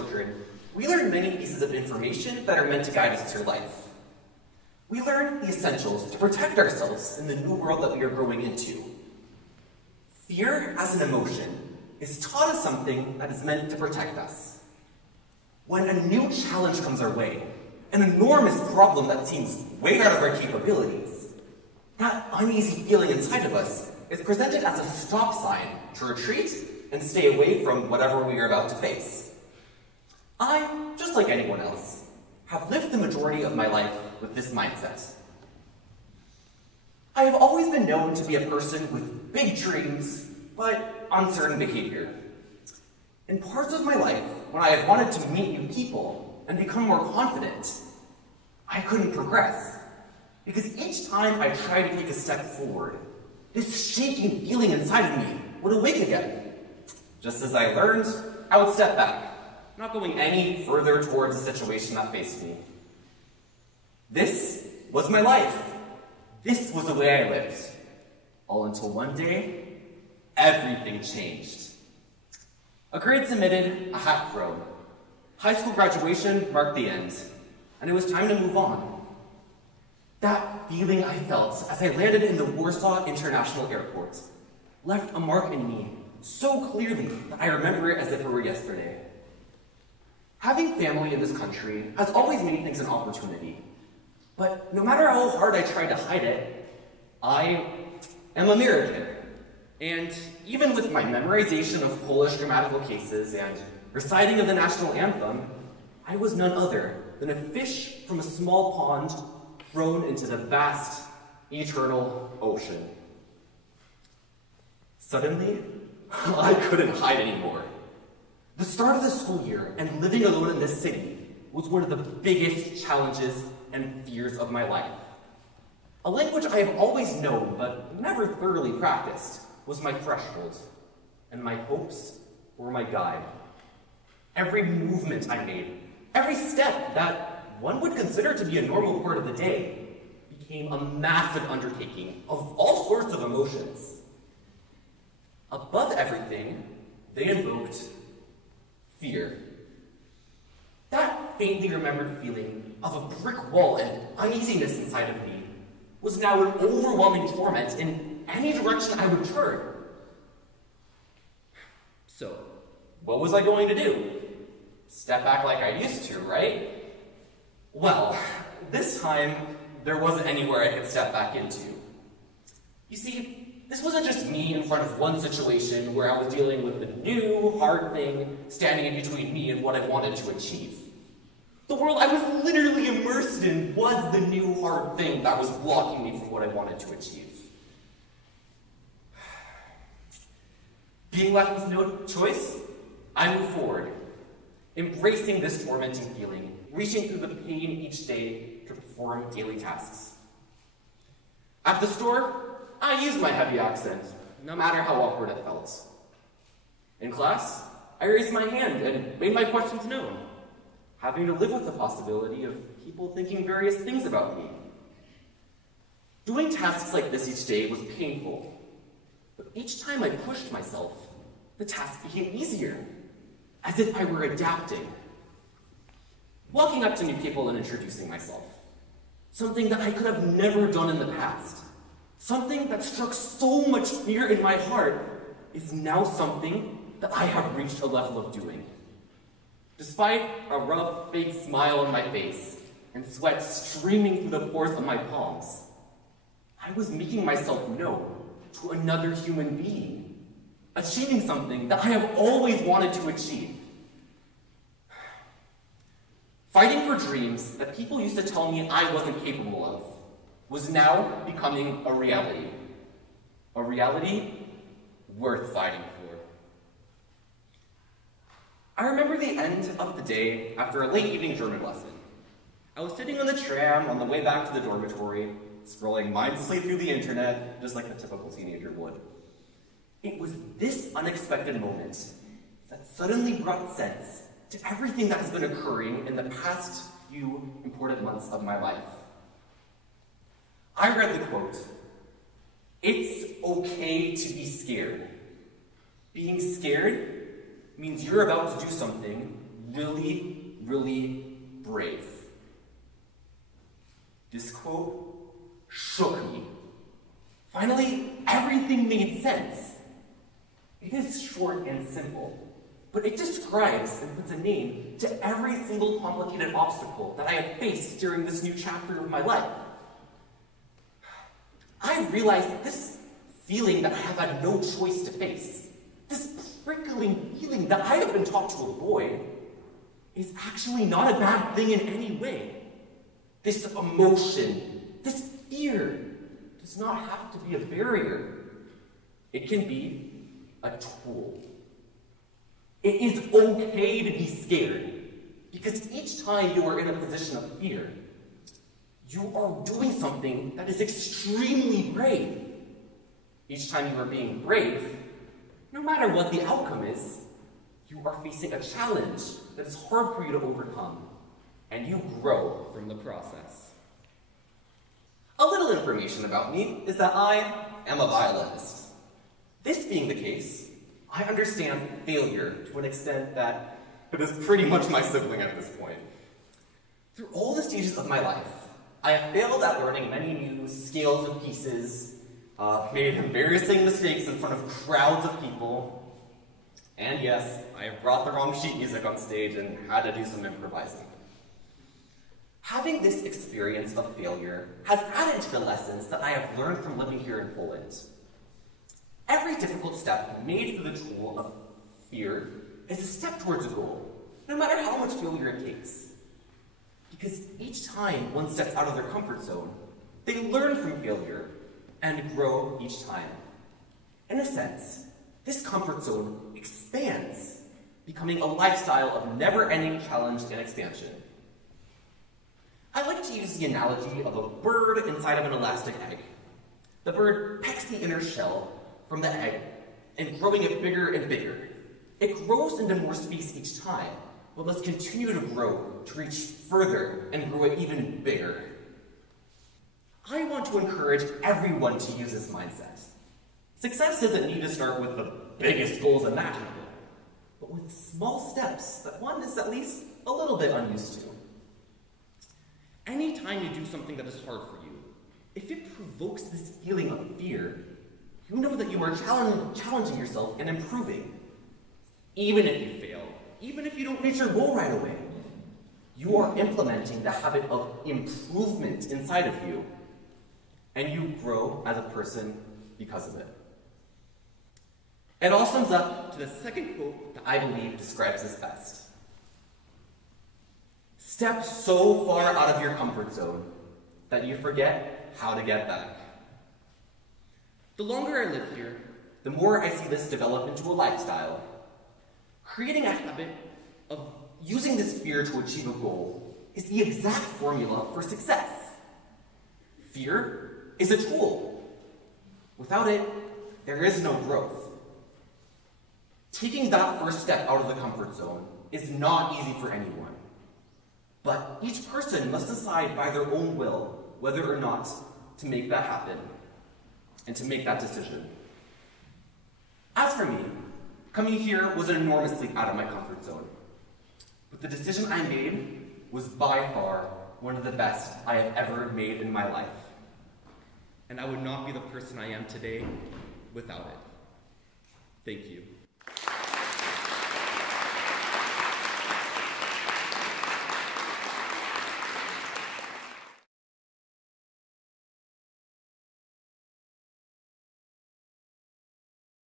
children, we learn many pieces of information that are meant to guide us through life. We learn the essentials to protect ourselves in the new world that we are growing into. Fear as an emotion is taught as something that is meant to protect us. When a new challenge comes our way, an enormous problem that seems way out of our capabilities, that uneasy feeling inside of us is presented as a stop sign to retreat and stay away from whatever we are about to face. I, just like anyone else, have lived the majority of my life with this mindset. I have always been known to be a person with big dreams, but uncertain behavior. In parts of my life, when I have wanted to meet new people and become more confident, I couldn't progress, because each time I tried to take a step forward, this shaking feeling inside of me would awake again. Just as I learned, I would step back, not going any further towards the situation that faced me. This was my life. This was the way I lived. All until one day, everything changed. A grade submitted, a hat thrown. High school graduation marked the end, and it was time to move on. That feeling I felt as I landed in the Warsaw International Airport left a mark in me so clearly that I remember it as if it were yesterday. Having family in this country has always made things an opportunity, but no matter how hard I tried to hide it, I am American. And even with my memorization of Polish grammatical cases and reciting of the national anthem, I was none other than a fish from a small pond thrown into the vast, eternal ocean. Suddenly, I couldn't hide anymore. The start of the school year and living alone in this city was one of the biggest challenges and fears of my life. A language I have always known but never thoroughly practiced was my threshold, and my hopes were my guide. Every movement I made, every step that one would consider to be a normal part of the day, became a massive undertaking of all sorts of emotions. Above everything, they invoked fear. That faintly remembered feeling of a brick wall and uneasiness inside of me was now an overwhelming torment in any direction I would turn. So, what was I going to do? Step back like I used to, right? Well, this time, there wasn't anywhere I could step back into. You see, this wasn't just me in front of one situation where I was dealing with a new, hard thing standing in between me and what I wanted to achieve. The world I was literally immersed in was the new, hard thing that was blocking me from what I wanted to achieve. Being left with no choice, I moved forward, embracing this tormenting feeling, reaching through the pain each day to perform daily tasks. At the store, I used my heavy accent, no matter how awkward it felt. In class, I raised my hand and made my questions known, having to live with the possibility of people thinking various things about me. Doing tasks like this each day was painful, but each time I pushed myself, the task became easier, as if I were adapting. Walking up to new people and introducing myself, something that I could have never done in the past. Something that struck so much fear in my heart is now something that I have reached a level of doing. Despite a rough, fake smile on my face and sweat streaming through the pores of my palms, I was making myself known to another human being, achieving something that I have always wanted to achieve. Fighting for dreams that people used to tell me I wasn't capable of was now becoming a reality. A reality worth fighting for. I remember the end of the day after a late evening German lesson. I was sitting on the tram on the way back to the dormitory, scrolling mindlessly through the internet, just like a typical teenager would. It was this unexpected moment that suddenly brought sense to everything that has been occurring in the past few important months of my life. I read the quote, "It's okay to be scared. Being scared means you're about to do something really, really brave. This quote shook me. Finally, everything made sense. It is short and simple, but it describes and puts a name to every single complicated obstacle that I have faced during this new chapter of my life. I realized that this feeling that I have had no choice to face, this prickling feeling that I have been taught to avoid, is actually not a bad thing in any way. This emotion, this fear, does not have to be a barrier. It can be a tool. It is okay to be scared, because each time you are in a position of fear, you are doing something that is extremely brave. Each time you are being brave, no matter what the outcome is, you are facing a challenge that is hard for you to overcome, and you grow from the process. A little information about me is that I am a violinist. This being the case, I understand failure to an extent that it is pretty much my sibling at this point. Through all the stages of my life, I have failed at learning many new scales of pieces, made embarrassing mistakes in front of crowds of people, and yes, I have brought the wrong sheet music on stage and had to do some improvising. Having this experience of failure has added to the lessons that I have learned from living here in Poland. Every difficult step made through the tool of fear is a step towards a goal, no matter how much failure it takes. Because each time one steps out of their comfort zone, they learn from failure and grow each time. In a sense, this comfort zone expands, becoming a lifestyle of never-ending challenge and expansion. I like to use the analogy of a bird inside of an elastic egg. The bird pecks the inner shell from the egg and growing it bigger and bigger. It grows into more space each time, but must continue to grow to reach further and grow it even bigger. I want to encourage everyone to use this mindset. Success doesn't need to start with the biggest goals imaginable, but with small steps that one is at least a little bit unused to. Anytime you do something that is hard for you, if it provokes this feeling of fear, you know that you are challenging yourself and improving. Even if you fail, even if you don't reach your goal right away, you are implementing the habit of improvement inside of you, and you grow as a person because of it. It all sums up to the second quote that I believe describes this best. Step so far out of your comfort zone that you forget how to get back. The longer I live here, the more I see this develop into a lifestyle. Creating a habit of using this fear to achieve a goal is the exact formula for success. Fear is a tool. Without it, there is no growth. Taking that first step out of the comfort zone is not easy for anyone. But each person must decide by their own will whether or not to make that happen and to make that decision. As for me, coming here was an enormous leap out of my comfort zone. But the decision I made was by far one of the best I have ever made in my life. And I would not be the person I am today without it. Thank you.